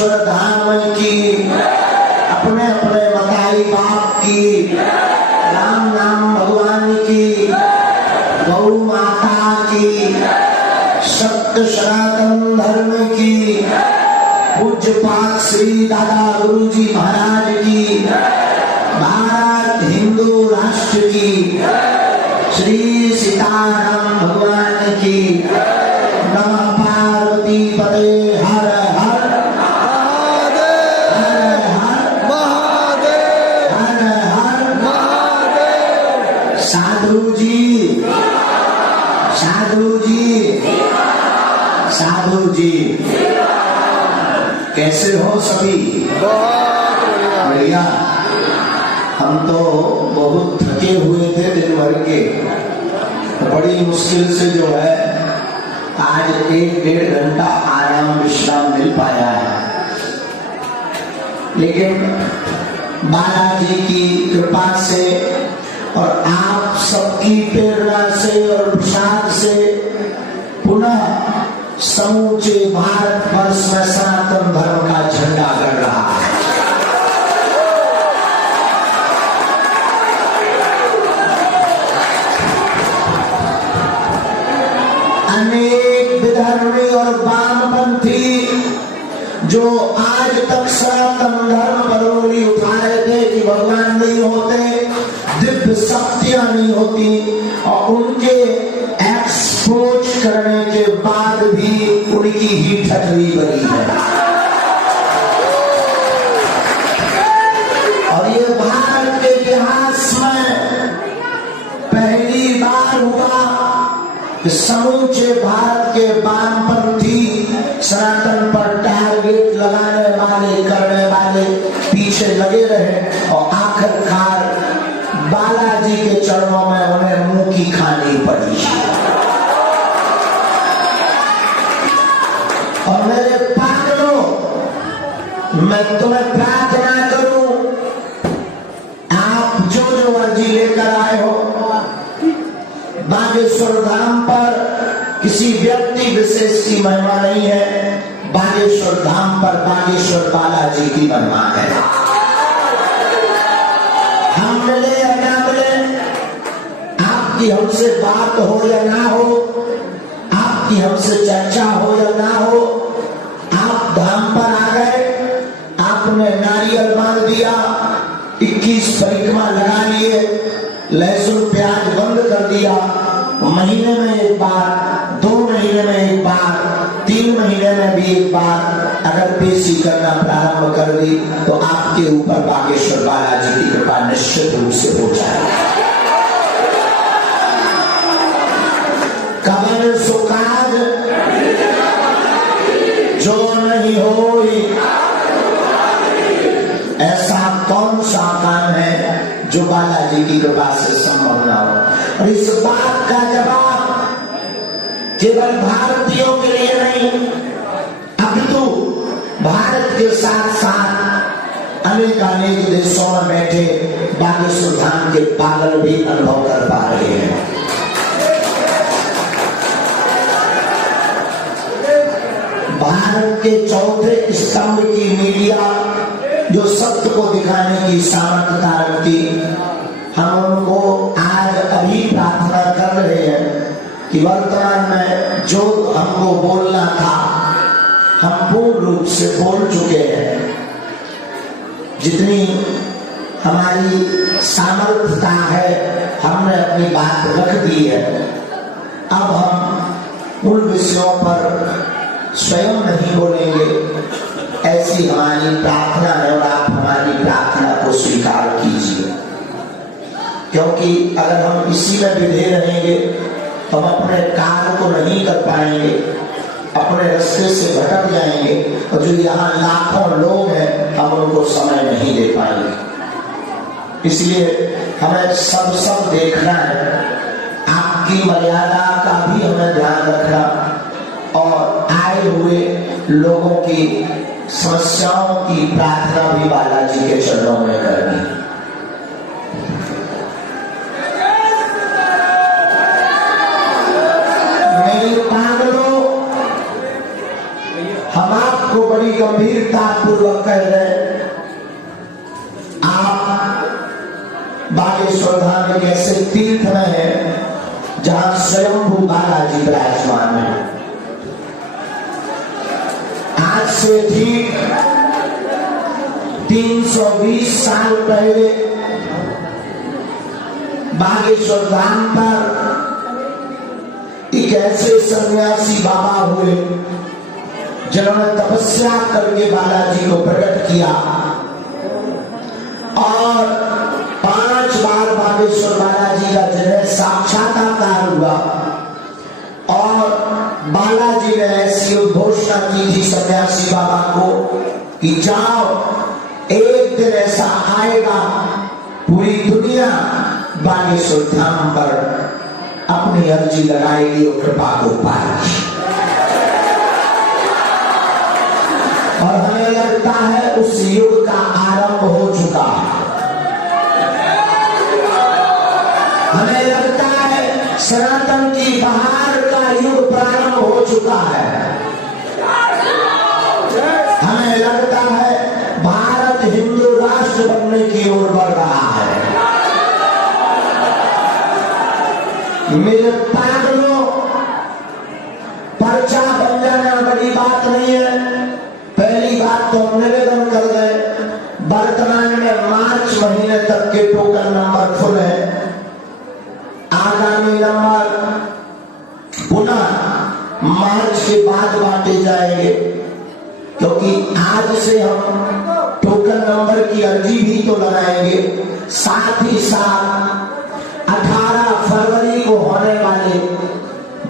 रामेश्वर धाम की, अपने अपने बताई बाप की, राम नाम भगवान की, गौ माता की, सत्य सनातन धर्म की, पूज्य पाठ श्री दादा गुरुजी महाराज की, भारत हिंदू राष्ट्र की, श्री सीताराम भगवान की, नमः पार्वती पते हर हर महादेव, हर हर महादेव, हर हर महादेव। साधु जी, साधु जी, साधु जी, कैसे हो सभी? बहुत बढ़िया। हम तो बहुत थके हुए थे दिन भर के, बड़ी मुश्किल से जो है आज 1-1.5 घंटा आराम विश्राम मिल पाया है, लेकिन बालाजी की कृपा से और आप सबकी प्रेरणा से और प्रसाद से पुनः समूचे भारत वर्ष में सनातन धर्म का झंडा गड़ रहा है। अनेक विधर्मी और वामपंथी जो आज तक सनातन धर्म पर उंगली उठा रहे थे कि भगवान नहीं होते, दिव्य शक्तियां नहीं होती, और उनके एक्सपोज करने के बाद भी उनकी ही ठटरी बनी है। और ये भारत के इतिहास में पहली बार हुआ कि समूचे भारत के वामपंथी सनातन पर टारगेट लगाने वाले, करने वाले पीछे लगे रहे और आखिरकार बालाजी के चरणों में उन्हें मुंह की खानी पड़ी। और मेरे पागलों, मैं तुम्हें प्रार्थना करूं, आप जो जो अर्जी लेकर आए हो, बागेश्वर धाम पर किसी व्यक्ति विशेष की महिमा नहीं है, बागेश्वर धाम पर बागेश्वर बालाजी की महिमा है। हम मिले या ना मिले, आपकी हमसे बात हो या ना हो, आपकी हमसे चर्चा हो या ना हो, आप धाम पर आ गए, आपने नारियल बांध दिया, 21 परिक्रमा लगा लिए, लहसुन प्याज बंद कर दिया, महीने में एक बार, 2 महीने में एक बार, 3 महीने में भी एक बार अगर पेशी करना प्रारंभ कर दी तो आपके ऊपर बागेश्वर बालाजी की कृपा निश्चित रूप से हो जाएगी। कबर सुकाज जो नहीं हो, ऐसा कौन सा काम है जो बालाजी की कृपा से संभव ना हो? और इस बात का जवाब केवल भारतीयों के लिए नहीं, अपितु भारत के साथ साथ अनेक देशों में बैठे बागेश्वर धाम के पागल भी अनुभव कर पा रहे हैं। भारत के चौथे स्तंभ की मीडिया जो सत्य को दिखाने की सामर्थ्यता रखती, हम उनको आज अभी प्रार्थना कर रहे हैं कि वर्तमान में जो हमको बोलना था हम पूर्ण रूप से बोल चुके हैं। जितनी हमारी सामर्थ्यता है हमने अपनी बात रख दी है। अब हम उन विषयों पर स्वयं नहीं बोलेंगे, ऐसी हमारी प्रार्थना है और आप हमारी प्रार्थना को स्वीकार कीजिए, क्योंकि अगर हम इसी में विधेय रहेंगे तो हम अपने कार्य को नहीं कर पाएंगे, अपने रास्ते से भटक जाएंगे, और जो यहाँ लाखों लोग हैं हम उनको समय नहीं दे पाएंगे। इसलिए हमें सब देखना है, आपकी मर्यादा का भी हमें ध्यान रखना और आए हुए लोगों की समस्याओं की प्रार्थना भी बालाजी के चरणों में करनी। मेरे पागलों, हम आपको बड़ी गंभीरता पूर्वक कह रहे, आप बागेश्वर धाम एक ऐसे तीर्थ में है जहां स्वयंभू बालाजी विराजमान है। आज से ठीक 320 साल पहले बागेश्वर धाम पर एक ऐसे सन्यासी बाबा हुए जिन्होंने तपस्या करके बालाजी को प्रकट किया और 5 बार बागेश्वर बालाजी का जिन्हें साक्षात्कार हुआ और बालाजी ने ऐसी घोषणा की थी सन्यासी बाबा को कि जाओ, एक दिन ऐसा आएगा पूरी दुनिया बागेश्वर धाम पर अपनी अर्जी लगाएगी और कृपा को पाएगी। और हमें लगता है उस युग का आरंभ हो चुका है। हमें लगता है सनातन की बहार का युग प्रारंभ हो चुका है। हमें लगता है भारत हिंदू राष्ट्र बनने की ओर बढ़ रहा है। मेरे पागलों, पर्चा बन जाना बड़ी बात नहीं है। पहली बात तो निवेदन कर गए, वर्तमान में मार्च महीने तक के टोकन नंबर फुल है। आगामी नंबर पुनः मार्च के बाद बांटे जाएंगे, क्योंकि आज से हम टोकन नंबर की अर्जी भी तो लगाएंगे। साथ ही साथ 18 फरवरी को होने वाले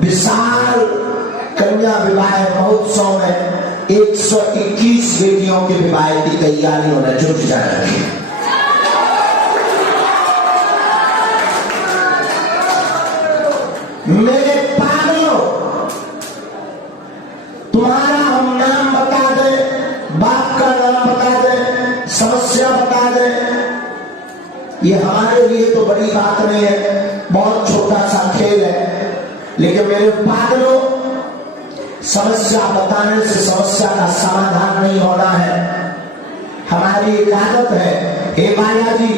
विशाल कन्या विवाह महोत्सव में 121 बेटियों के विवाह की तैयारियों में जुट जाएंगे। मेरे पागलों, तुम्हारा हम नाम बता दे, बाप का नाम बता दे, समस्या बता दे, ये हमारे लिए तो बड़ी बात नहीं है, बहुत छोटा सा खेल है। लेकिन मेरे पागलों, समस्या बताने से समस्या का समाधान नहीं होना है। हमारी एक आदत है, हे बालाजी,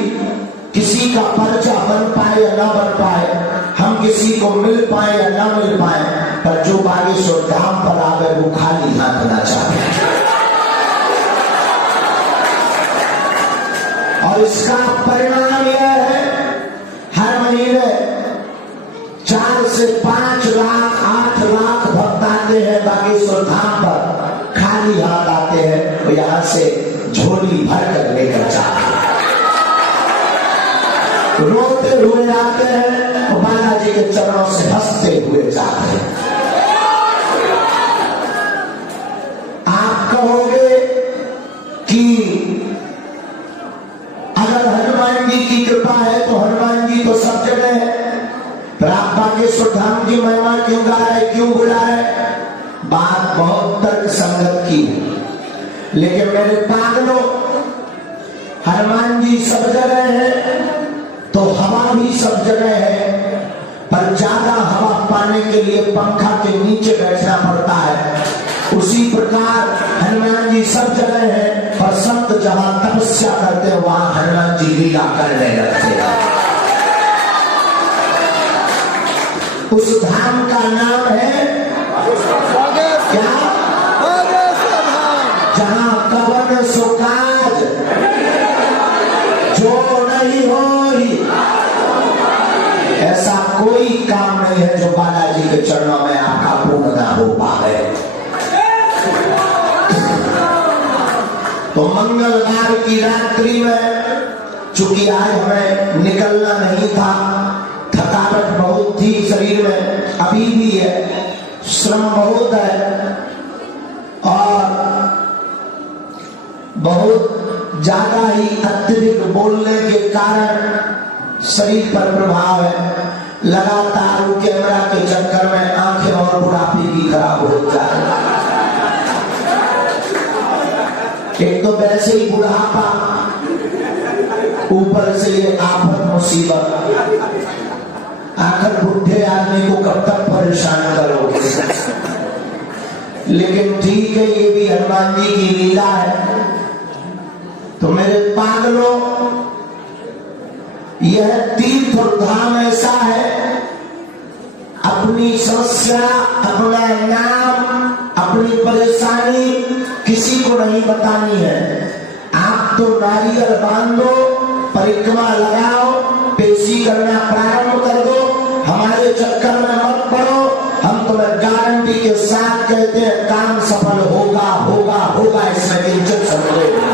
किसी का पर्चा बन पाए या ना बन पाए, हम किसी को मिल पाए या ना मिल पाए, पर जो बागेश्वर धाम पर आवे वो खाली हाथ ना चाहे। और इसका परिणाम यह है, हर महीने 4 से 5 लाख 8 लाख भक्त आते हैं बागेश्वर धाम पर, खाली हाथ आते हैं, तो यहां से झोली भर कर लेकर जाते हैं, रोते हुए आते हैं और बालाजी के चरणों से हंसते हुए जाते हैं। आप कहोगे कि अगर हनुमान जी की कृपा है तो हनुमान जी तो सब जगह है, पर आप बागेश्वर धाम की महिमा क्यों गा रहे, क्यों बुला रहे? बात बहुत तर्क संगत की है। लेकिन मेरे पागलों, हनुमान जी सब जगह है तो हवा भी सब जगह है, पर ज्यादा हवा पाने के लिए पंखा के नीचे बैठना पड़ता है। उसी प्रकार हनुमान जी सब जगह है, पर संत जहां तपस्या करते हैं वहां हनुमान जी लीला करने लगते हैं। उस धाम का नाम है क्या? जहां कवन सुकाज जो नहीं हो, ऐसा कोई काम नहीं है जो बालाजी के चरणों में आपका पूर्ण ना हो पाए। तो मंगलवार की रात्रि में, चूंकि आज हमें निकलना नहीं था, थकावट बहुत थी शरीर में, अभी भी है, श्रम बहुत है और बहुत ज्यादा ही अत्यधिक बोलने के कारण शरीर पर प्रभाव है। लगातार कैमरा के चक्कर में आंखें और बुढ़ापे की खराब हो जाए। एक तो वैसे ही बुढ़ापा, ऊपर से ये आफत मुसीबत, आखिर बुढ़े आदमी को कब तक परेशान करोगे? लेकिन ठीक है, ये भी हनुमान जी की लीला है। तो मेरे पागलों, यह तीर्थ और धाम ऐसा है, अपनी समस्या, अपना नाम, अपनी परेशानी किसी को नहीं बतानी है। आप तो नारियल बांधो, परिक्रमा लगाओ, पेशी करना प्रारंभ कर दो, हमारे चक्कर में मत पड़ो। हम तुम्हें गारंटी के साथ कहते हैं काम सफल होगा होगा होगा, इसमें किंचित संदेह नहीं।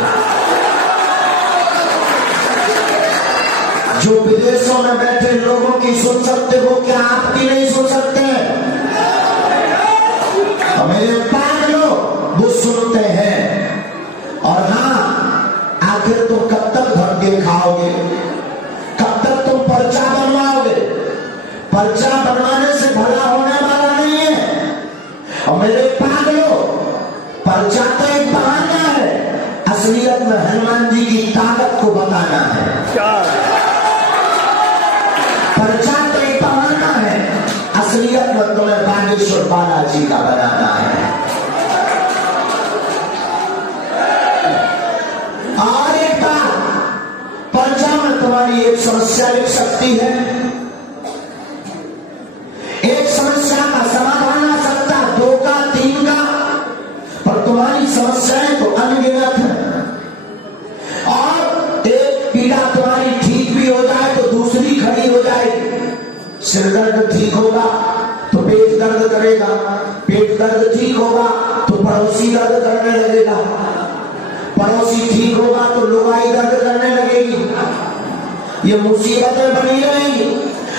जो विदेशों में बैठे लोगों की सुन सकते हो, क्या आपकी नहीं सुन सकते? मेरे पागलों, वो सुनते हैं। और हाँ, आखिर तुम कब तक धक्के खाओगे? कब तक तुम पर्चा बनवाओगे? पर्चा बनवाने से भला होने वाला नहीं है। और मेरे पागलों, पर्चा तो एक बहाना है, असलियत में हनुमान जी की ताकत को बताना है। पर्चा तो एक बहाना है, असलियत में तुम्हें बागेश्वर बालाजी का बनाना है। और एक बात, पर्चा में तुम्हारी एक समस्या लिख सकती है, एक समस्या का समाधान आ सकता, 2 का 3 का, पर तुम्हारी समस्याएं तो अनगिनत है। और एक पीड़ा तुम्हारी ठीक भी हो जाए तो दूसरी खड़ी हो जाएगी। सिर दर्द ठीक होगा तो पेट दर्द करेगा, पेट दर्द ठीक होगा तो पड़ोसी दर्द करने लगेगा, पड़ोसी ठीक होगा तो लुगाई दर्द करने लगेगी। ये मुसीबतें बनी रहेंगी।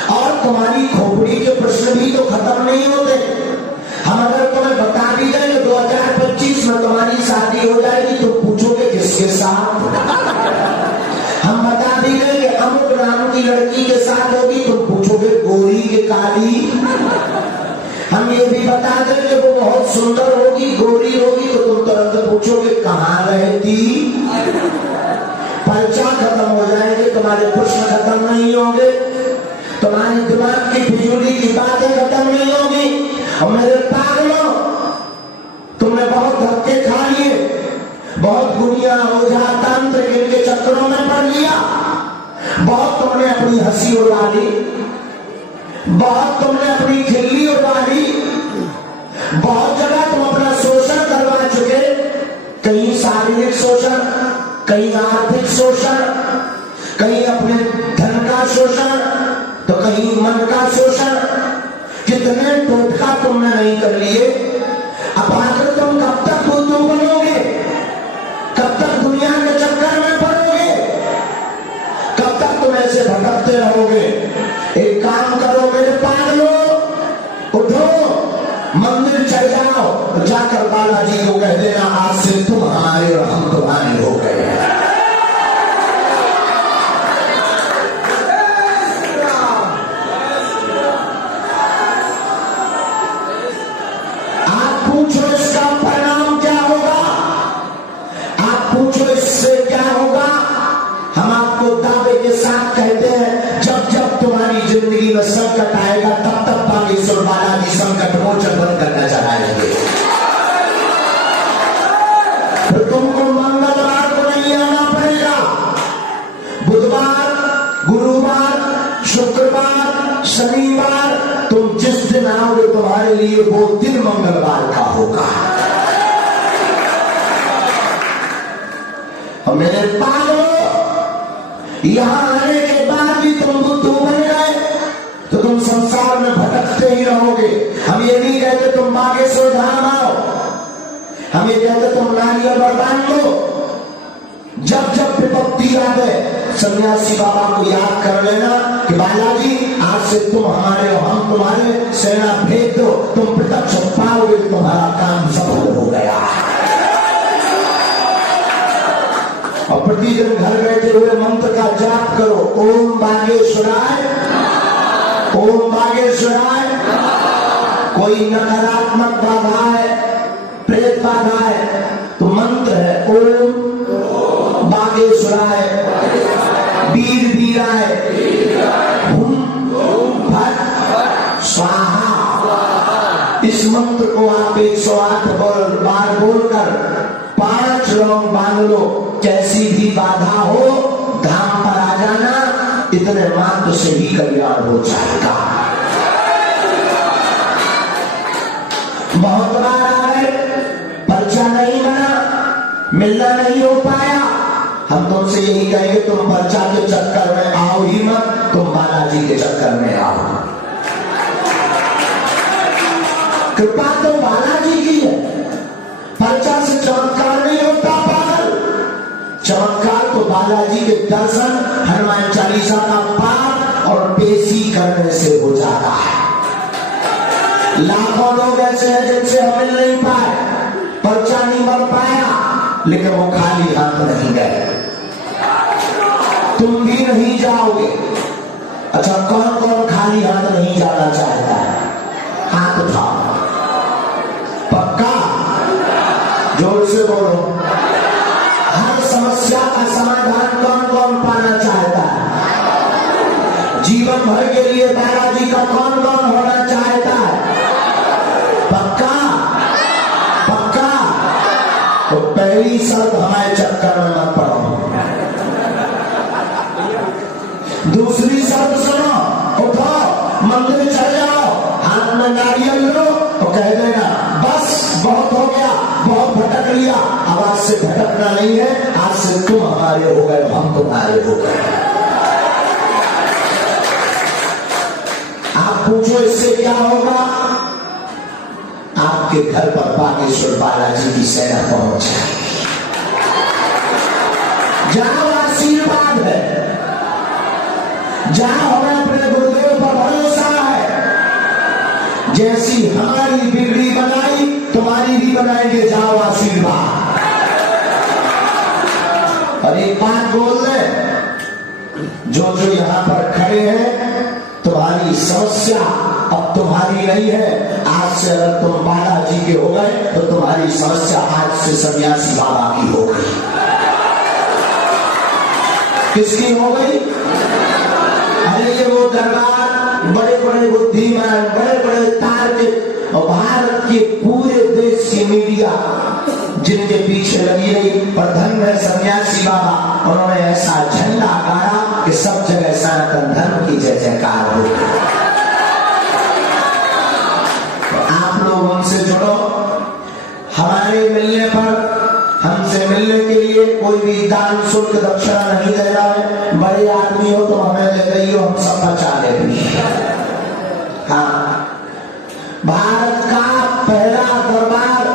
और तुम्हारी खोपड़ी के प्रश्न भी तो खत्म नहीं होते। हम अगर तुम्हें बता भी दें कि 2025 में तुम्हारी शादी हो जाएगी, तो पूछोगे किसके साथ? हम बता भी दें कि अमुक नाम की लड़की के साथ होगी, तो पूछोगे गोरी के काली? हम ये भी बता दें कि वो बहुत सुंदर होगी, गोरी होगी, तो तुम तुरंत पूछोगे कहाँ रहती? पर्चा खत्म हो जाएंगे, तुम्हारे प्रश्न खत्म नहीं होंगे, तुम्हारी दिमाग की फिजूली की बातें खत्म नहीं होगी। और मेरे पागलों, तुमने बहुत धक्के खा लिए, बहुत दुनिया ओझा तंत्र इनके चक्करों में पड़ लिया, बहुत तुमने अपनी हंसी उड़ा ली, बहुत तुमने अपनी खिल्ली उड़ा ली, बहुत जगह तुम अपना शोषण करवा चुके, कहीं शारीरिक शोषण, कहीं आर्थिक शोषण, कहीं अपने धन का शोषण, तो कहीं मन का शोषण। कितने टोटका तुमने नहीं कर लिए। अब आखिर तुम कब तक बुद्धू बनोगे? कब तक दुनिया के चक्कर में पड़ोगे? कब तक तुम ऐसे भटकते रहोगे? एक काम करो मेरे पागलों, उठो, मंदिर चल जाओ, जाकर बालाजी को कह देना आज से तुम हमारे और हम तुम्हारे हो गए। पूछो इसका परिणाम क्या होगा, आप पूछो इससे क्या होगा। हम आपको दावे के साथ कहते हैं, जब जब तुम्हारी जिंदगी में संकट आएगा, तब तब बागेश्वर बालाजी संकट मोचन बंद करना चाहेंगे। तो तुमको मंगलवार को नहीं आना पड़ेगा, बुधवार, गुरुवार, शुक्रवार, शनिवार, तुम जिस दिन आओगे तुम्हारे लिए वो दिन मंगलवार का होगा। और मेरे पागलों, यहां आने के बाद भी तुम बुद्धू बन गए तो तुम संसार में भटकते ही रहोगे। हम ये नहीं कहते तुम बागेश्वर धाम आओ, हम ये कहते तुम नारियल बरदान लो। जब जब विपत्ति आवे, सन्यासी बाबा को याद कर लेना कि बालाजी आज से तुम हमारे और हम तुम्हारे, सेना भेज दो, तुम प्रत्यक्ष पाओगे तुम्हारा काम सफल हो गया। और प्रतिदिन घर बैठे हुए मंत्र का जाप करो, ओम बागेश्वराय, ओम बागेश्वराय। कोई नकारात्मक बाधा है, प्रेत बाधा है, तो मंत्र है ओम बागेश्वराय, वीर वीराय, हुम फट स्वाहा। इस मंत्र को आप 108 बार बोलकर 5 लौंग बांध लो, कैसी भी बाधा हो धाम पर आ जाना, इतने मात्र से ही कल्याण हो जाएगा। बहुत बार आए, पर्चा नहीं बना, मिलना नहीं हो पाया, हम तुमसे यही कहेंगे तुम पर्चा के चक्कर में आओ ही मत, तुम बालाजी के चक्कर में आओ। कृपा तो बालाजी की है, पर्चा से चमत्कार नहीं होता पागल। चमत्कार तो बालाजी के दर्शन, हनुमान चालीसा का पाठ और पेशी करने से हो जाता है। लाखों लोग ऐसे हैं जिनसे हम मिल नहीं पाए, पर्चा नहीं बन पाया, लेकिन वो खाली हाथ नहीं गए। तुम भी नहीं जाओगे। अच्छा, कौन कौन खाली हाथ नहीं जाना चाहता है? हाथ उठाओ। पक्का? जोर से बोलो। हर समस्या का समाधान कौन कौन पाना चाहता है? जीवन भर के लिए बालाजी का कौन कौन होना चाहता है? पक्का? पक्का? तो पहली शर्त हमारे चक्कर में मत पड़ो। दूसरी शर्त सुनो, उठो, मंदिर चल जाओ, हाथ में नारियल लो और कह देना बस बहुत हो गया, बहुत भटक लिया। अब आज से भटकना नहीं है, आज से तुम हमारे हो गए, हम तुम्हारे हो गए। आप पूछो इससे क्या होगा? आपके घर पर बागेश्वर बालाजी की सेना पहुंच जाएगी। जहां आशीर्वाद है, जहां हमें अपने गुरुदेव पर भरोसा है, जैसी हमारी बिगड़ी बनाई तुम्हारी भी बनाएंगे, जाओ आशीर्वाद। और एक बात बोल दे, जो जो यहां पर खड़े हैं, तुम्हारी समस्या अब तुम्हारी नहीं है। आज से अगर तुम बालाजी के हो गए तो तुम्हारी समस्या आज से सन्यासी बाबा की हो गई। किसकी हो गई? अरे ये वो दरबार, बड़े बड़े बुद्धिमान, बड़े बड़े तार्किक और भारत के पूरे देश की मीडिया जिनके पीछे लगी रही, पर धन है सन्यासी बाबा, उन्होंने ऐसा झंडा गाड़ा कि सब जगह सनातन धर्म की जय जयकार हो। आप लोग हमसे जुड़ो। हमारे मिलने पर, हमसे मिलने के लिए कोई भी दान शुल्क दक्षिणा नहीं दे रहा है। बड़े आदमी हो तो हमें ले गई हो, हम सब बचा ले भी। हाँ, भारत का पहला दरबार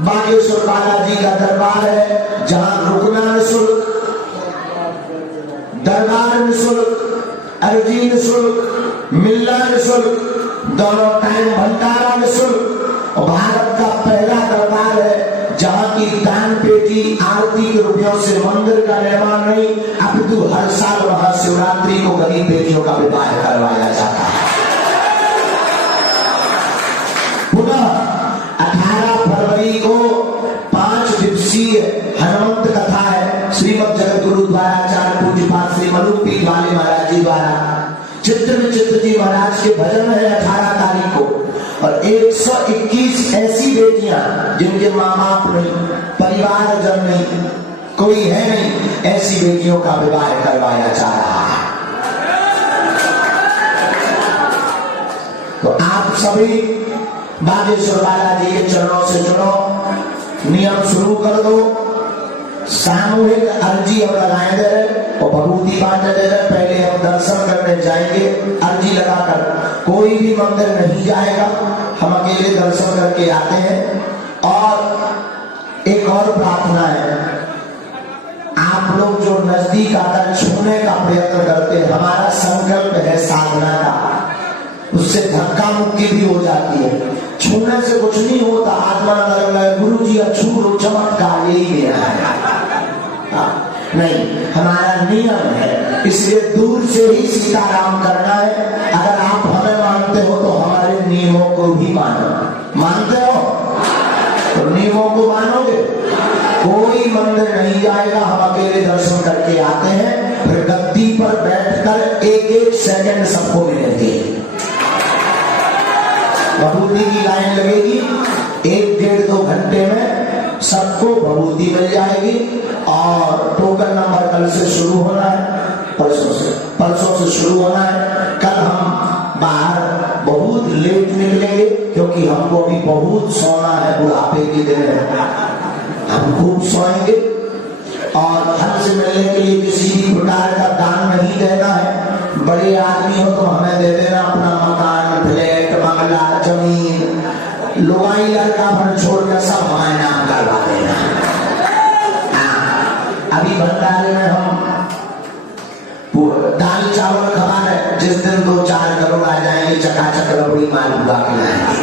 बागेश्वर बालाजी का दरबार है, जहां रुकना निःशुल्क, दरबार निःशुल्क, अर्जी निःशुल्क, मिलना निःशुल्क, दोनों टाइम भंडारा निःशुल्क। और भारत का पहला दरबार है जहां की दान पेटी आरती के रुपयों से मंदिर का निर्माण नहीं, अपितु हर साल वहां शिवरात्रि को गरीब बेटियों का विवाह करवाया जाता है। पुनः 18 फरवरी को 5 दिवसीय हनुमंत कथा है, श्रीमद जगत गुरु द्वारा आचार्य पूज्यपाद श्री मनुपीठ वाले महाराज जी द्वारा। चित्र विचित्र जी महाराज के भजन है 18 तारीख को। और 121 ऐसी बेटियां जिनके माँ बाप नहीं, परिवार जन नहीं, कोई है नहीं, ऐसी बेटियों का विवाह करवाया जा रहा है। तो आप सभी बागेश्वर बालाजी के चरणों से जुड़ो, नियम शुरू कर दो। सामूहिक अर्जी हम लगाए दे रहे और भभूति बांटे दे रहे। पहले हम दर्शन करने जाएंगे अर्जी लगाकर, कोई भी मंदिर नहीं जाएगा, हम अकेले दर्शन करके आते हैं। और एक और प्रार्थना है, आप लोग जो नजदीक आकर छूने का प्रयत्न करते हैं, हमारा संकल्प है साधना का, उससे धक्का मुक्की भी हो जाती है। छूने से कुछ नहीं होता, आत्मा लग रहा है गुरु जी छू लो, चमत्कार यही मेरा है। नहीं, हमारा नियम है, इसलिए दूर से ही सीताराम करना है। अगर आप हमें मानते हो तो हमारे नियमों को भी मानो। मानते हो तो नियमों को मानोगे। कोई मंदिर नहीं जाएगा, हम अकेले दर्शन करके आते हैं, फिर गद्दी पर बैठकर एक एक सेकंड सबको मिलेंगे। भभूति की लाइन लगेगी, 1-1.5-2 घंटे में सबको भभूति मिल जाएगी। और टोकन नंबर कल से शुरू होना है, परसों से शुरू होना है। कल हम बाहर बहुत लेट निकलेंगे क्योंकि हमको अभी बहुत सोना है, बुढ़ापे के दिन है, हम खूब सोएंगे। और धन से मिलने के लिए किसी भी प्रकार का दान नहीं देना है। बड़े आदमी हो तो हमें दे देना अपना मकान, फ्लैट, बंगला, जमीन, लुगाई लड़का भर छोड़कर सब हमारे नाम करवा देना। अभी भंडारे में हम दाल चावल खा रहे, जिस दिन 2-4 करोड़ आ जाएंगे चकाचक रबड़ी माल बुआ के लाएंगे।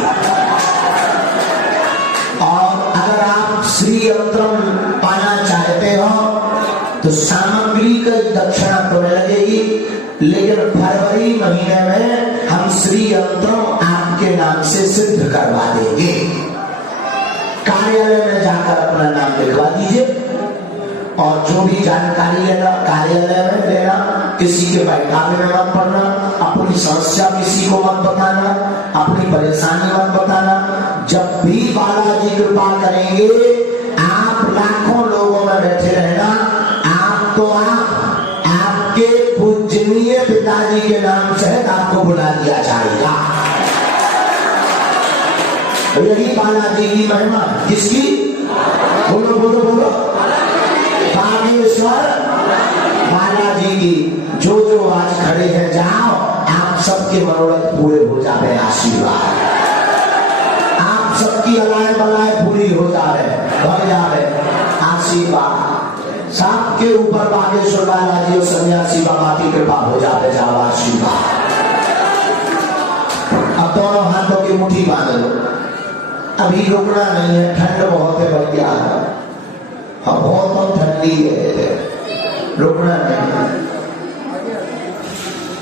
और अगर आप श्री यंत्रम पाना चाहते हो तो सामग्री का दक्षिणा तो लगेगी, लेकिन फरवरी महीने में हम श्री यंत्रम आपके नाम से सिद्ध करवा देंगे। कार्यालय में जाकर अपना नाम लिखवा दीजिए और जो भी जानकारी लेना कार्यालय में देना, किसी के बहकावे में मत पड़ना, अपनी समस्या किसी को मत बताना, अपनी परेशानी मत बताना। जब भी बालाजी कृपा करेंगे, आप लाखों लोगों में बैठे रहना, आपके पूजनीय पिताजी के नाम से आपको बुला दिया जाएगा। यही बालाजी की महिमा। किसकी? बोलो बोलो बोलो, बागेश्वर बालाजी की। जो जो आज खड़े हैं, जाओ, आप सबके मनोरथ पूरे हो जाए, आशीर्वाद। आप सबकी अलाय बलाय पूरी हो जाए, भर जाए, आशीर्वाद। सबके ऊपर बागेश्वर बालाजी और सन्यासी बाबा की कृपा हो जाए, जाओ, आशीर्वाद। अब दोनों हाथों की मुट्ठी बांध लो। अभी रुकना नहीं है, ठंड बहुत है भैया, हम बहुत ठंडी है, रुकना नहीं है।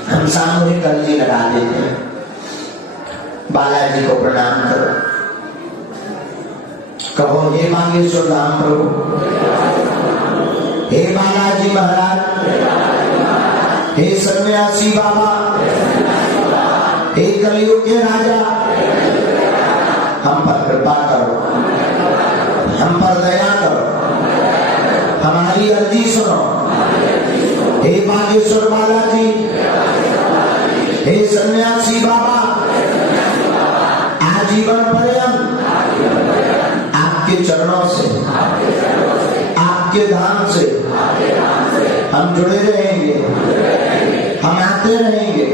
हम सामूहिक अर्जी लगा देते हैं। बालाजी को प्रणाम करो, कहो हे बागेश्वर धाम प्रभु, हे बालाजी महाराज, हे सन्यासी बाबा, हे कलयुग के राजा, हम पर कृपा करो, हम पर दया करो, हमारी अर्जी सुनो। हे बागेश्वर बालाजी, हे सन्यासी बाबा, आजीवन पर्यंत आपके चरणों से, आपके धाम से हम जुड़े रहेंगे, हम आते रहेंगे,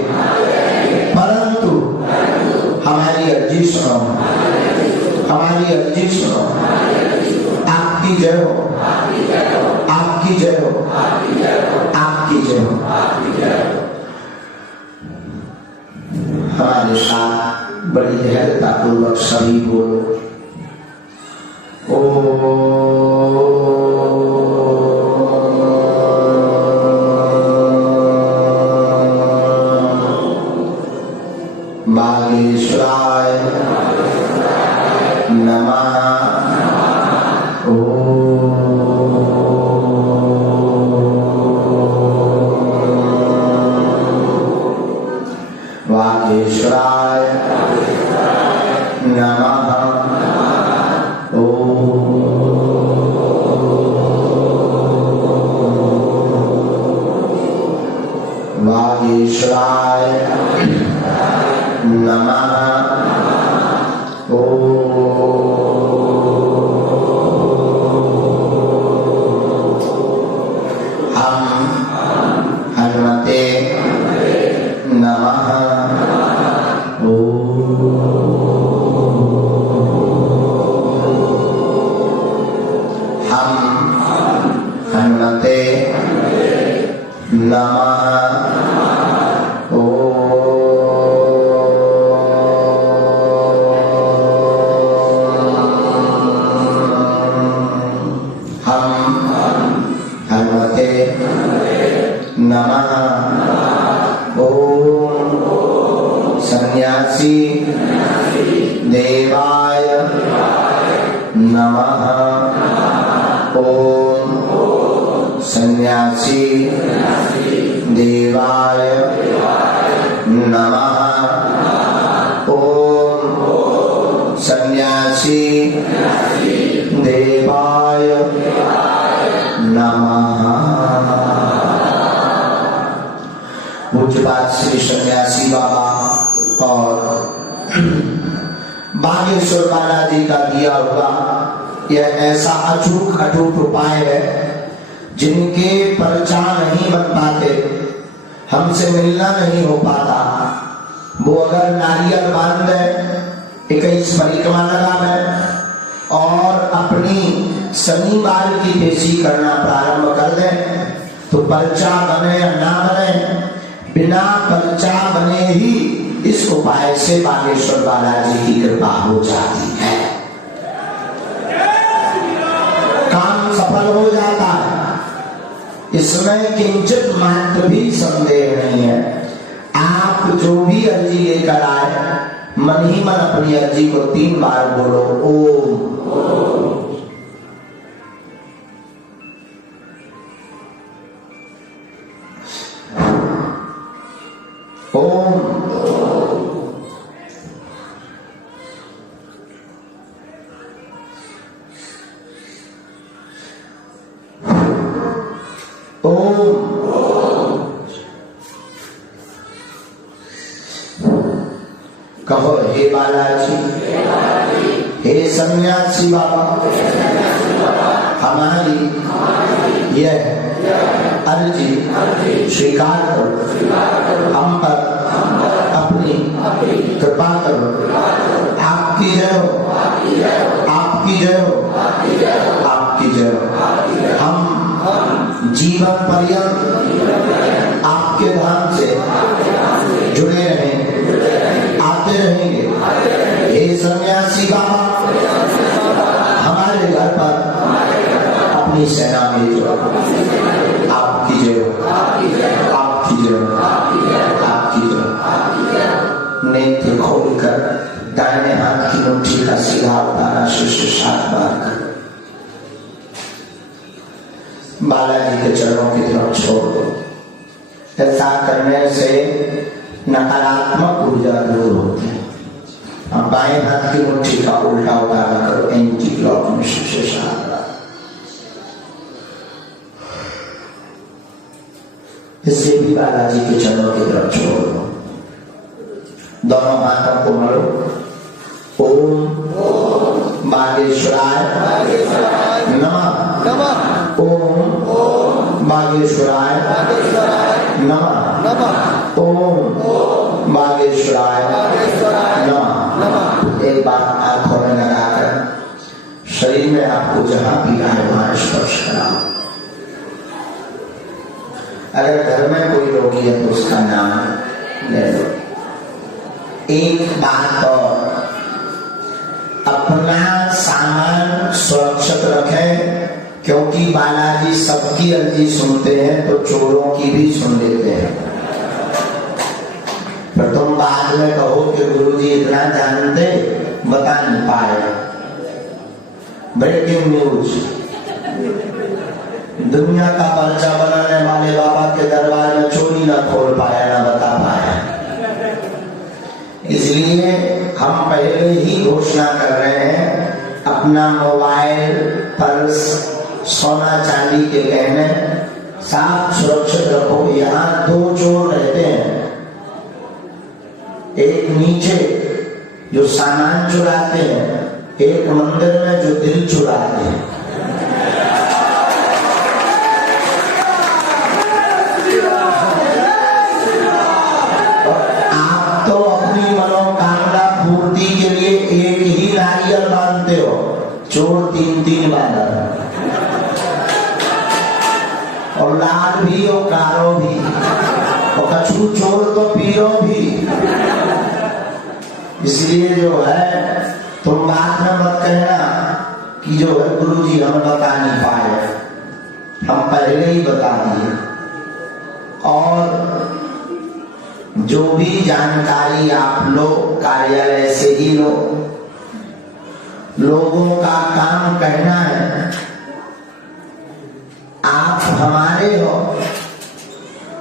परंतु हमारी अर्जी सुनो, हमारी अर्जी सुनो। आपकी जय हो, आपकी जय हो, आपकी जय हो। हमारे साथ बड़ी धैर्यता पूर्वक सभी बोलो, बागेश्वराय नमः। बागेश्वराय नमः। बागेश्वराय नमः। हनुमते नमः। हम हनुमते नमः। नमः। ओम सन्यासी देवाय नमः। ओम सन्यासी देवाय नमः। ओम देवाय नमः। पूज्यपाद श्री सन्यासी बाबा और बागेश्वर बालाजी का दिया हुआ यह ऐसा अटूट उपाय है जिनके परिचा नहीं बन पाते, हमसे मिलना नहीं हो पाता, वो अगर नारियल बांध दे, 21 परिक्रमा लगावे और अपनी शनिवार की पेशी करना प्रारंभ कर दे तो पर्चा बने या ना बने, बिना पर्चा बने ही इस उपाय से बागेश्वर बालाजी की कृपा हो जाती है, काम सफल हो जाता है। इसमें किंचित मात्र भी संदेह नहीं है। आप जो भी अर्जी लेकर आए, मन ही मन अपनी अर्जी को 3 बार बोलो, ओम। ओम। कहो, हे बालाजी, हे सन्यासी बाबा, हमारी यह अर्जी स्वीकार करो, हम पर अपनी कृपा करो। आपकी जय हो, आपकी जय हो, आपकी जय हो। हम जीवन पर्यंत आपके धाम से जुड़े रहें, आते रहेंगे। हे सन्यासी बाबा, हमारे घर पर अपनी सेना भेजो। आपकी जय हो, आपकी जय हो, आपकी जय हो। नेत्र खोलकर दाहिने हाथ की मुट्ठी का सीधा उतारा, शिष्य 7 बार कर बालाजी के चरणों की तरफ छोड़ दो। ऐसा करने से नकारात्मक ऊर्जा दूर होती है। अब बाएं हाथ की मुट्ठी का उल्टा उतारा करो, एंटी क्लॉक में शिष्य 7 बार। इससे भी बालाजी के चरणों की तरफ छोड़ दो। दोनों हाथों को मलो। ओम बागेश्वराय नमः। ओम बागेश्वराय नमः। ओम बागेश्वराय नमः। एक बार आंखों में लगाकर शरीर में आपको जहां भी आए वहां स्पर्श कराओ। अगर घर में कोई रोगी है तो उसका नाम ले लो। एक बात और, अपना सामान सुरक्षित रखें, क्योंकि बालाजी सबकी अर्जी सुनते हैं तो चोरों की भी सुन लेते हैं। पर तुम बाद में कहो कि गुरुजी इतना जानते, बता नहीं पाए। ब्रेकिंग न्यूज, दुनिया का पर्चा बनाने वाले बाबा के दरबार में चोरी न खोल पाया, न बता पाया। इसलिए हम पहले ही घोषणा कर रहे हैं, अपना मोबाइल, पर्स, सोना चांदी के गहने साफ सुरक्षित रखो। यहाँ 2 चोर रहते हैं, एक नीचे जो सामान चुराते हैं, एक मंदिर में जो दिल चुराते हैं। आप तो अपनी मनोकामना पूर्ति के लिए एक ही नारियल बांधते हो, चोर 3-3 बांधा, और लाल भी और कारो भी, और कछु चोर तो पीरो भी। इसलिए जो है, तुम बात में मत कहना कि जो है गुरुजी हम बता नहीं पाए, हम पहले ही बता दिए। और जो भी जानकारी आप लोग कार्यालय से ही लो, लोगों का काम कहना है, आप हमारे हो,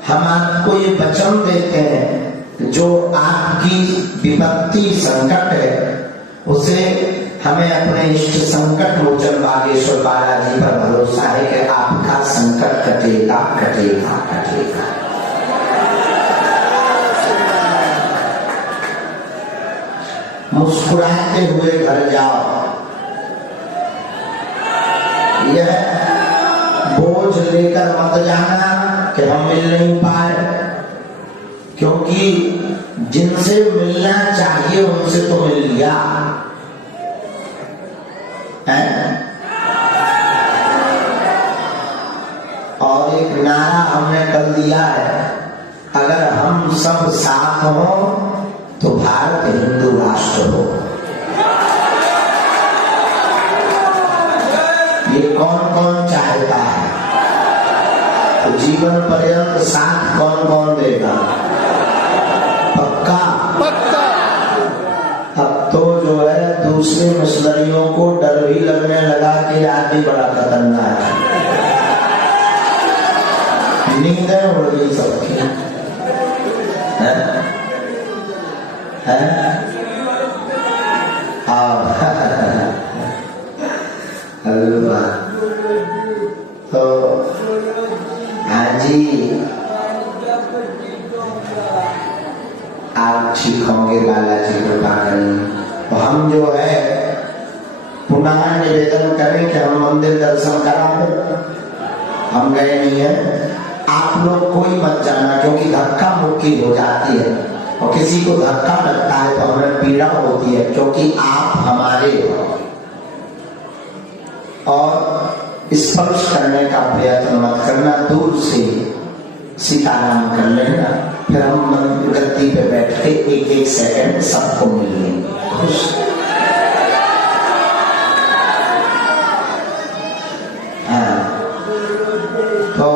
हम आपको ये वचन देते हैं, जो आपकी विपत्ति संकट है उसे हमें अपने इष्ट संकट मोचन बागेश्वर बालाजी पर भरोसा है कि आपका संकट कटेगा कटेगा कटेगा। मुस्कुराते हुए घर जाओ। यह बोझ लेकर मत जाना कि हम मिल नहीं पाए, क्योंकि जिनसे मिलना चाहिए उनसे तो मिल लिया है। और एक नारा हमने कर दिया है, अगर हम सब साथ हो तो भारत हिंदू राष्ट्र हो। ये कौन कौन चाहता है? तो जीवन पर्यंत साथ कौन कौन देगा? पक्का पक्का। अब तो जो है दूसरे मिशनरियों को डर भी लगने लगा कि आदमी बड़ा खतरनाक है। नींदें उड़ गई सबकी है? तो हाँ जी, आप ठीक होंगे, बालाजी कृपा करेंगे। तो हम जो है पुनः निवेदन करें कि हम मंदिर दर्शन करा दे। हम गए नहीं है, आप लोग कोई मत जाना, क्योंकि धक्का मुक्की हो जाती है और किसी को धक्का लगता है तो हमें पीड़ा होती है, क्योंकि आप हमारे हो। और स्पर्श करने का प्रयत्न मत करना, दूर से सीताराम कर लेना, फिर हम गद्दी पे बैठ के एक एक सेकंड सबको मिल लेंगे। खुश। हाँ, तो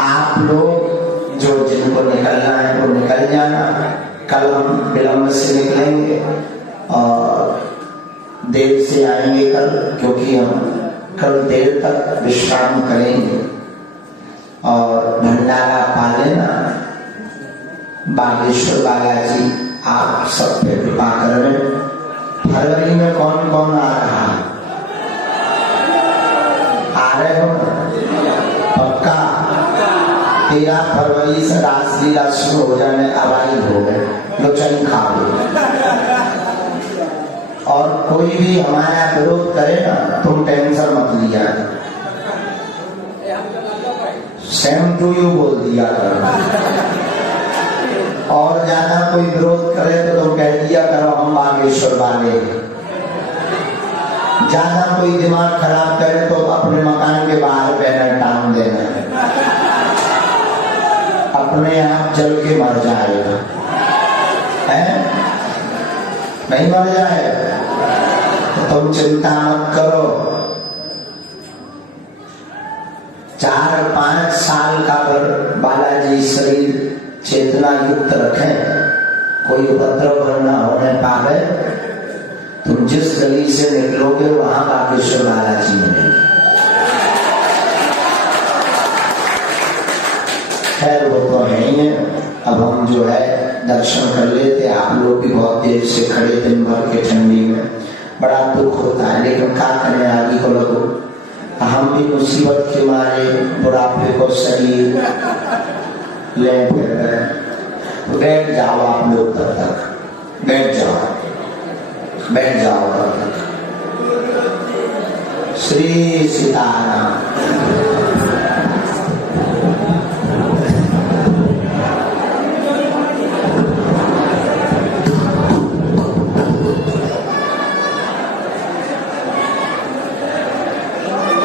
आप लोग जो जिनको निकलना है वो निकल जाना। कल हम विलंब से निकलेंगे और देर से आएंगे कल, क्योंकि हम कल देर तक विश्राम करेंगे और भंडारा पा लेना। बागेश्वर बालाजी आप सब पे कृपा करें। फरवरी में कौन कौन आ रहा है? आ रहे हो पक्का? 13 फरवरी से रासलीला शुरू हो जाने, अवाई हो गए, लोचन खा लो। और कोई भी हमारा विरोध करे ना, तुम टेंशन मत लिया, सेम टू यू बोल दिया करो। और ज्यादा कोई विरोध करे तो तुम कह दिया करो हम बागेश्वर वाले। ज्यादा कोई दिमाग खराब करे तो अपने मकान के बाहर बैनर टांग देना, अपने आप जल के मर जाएगा। है? नहीं मर जाएगा तो तुम चिंता मत करो। 4-5 साल का बालाजी शरीर चेतना युक्त रखें, कोई उपद्रव न होने पावे। तुम जिस गली से निकलोगे वहां बागेश्वर बालाजी मिलेंगे। खैर वो तो है ही है। अब हम जो है दर्शन कर लेते। आप लोग भी बहुत देर से खड़े, दिन भर के ठंडी में, बड़ा दुख होता है, लेकिन क्या करें, आगे को लगो। हम भी मुसीबत के मारे बुढ़ापे को शरीर ले फिर रहे। तो बैठ जाओ आप लोग, तब तक बैठ जाओ, बैठ जाओ तब तक। श्री सीताराम।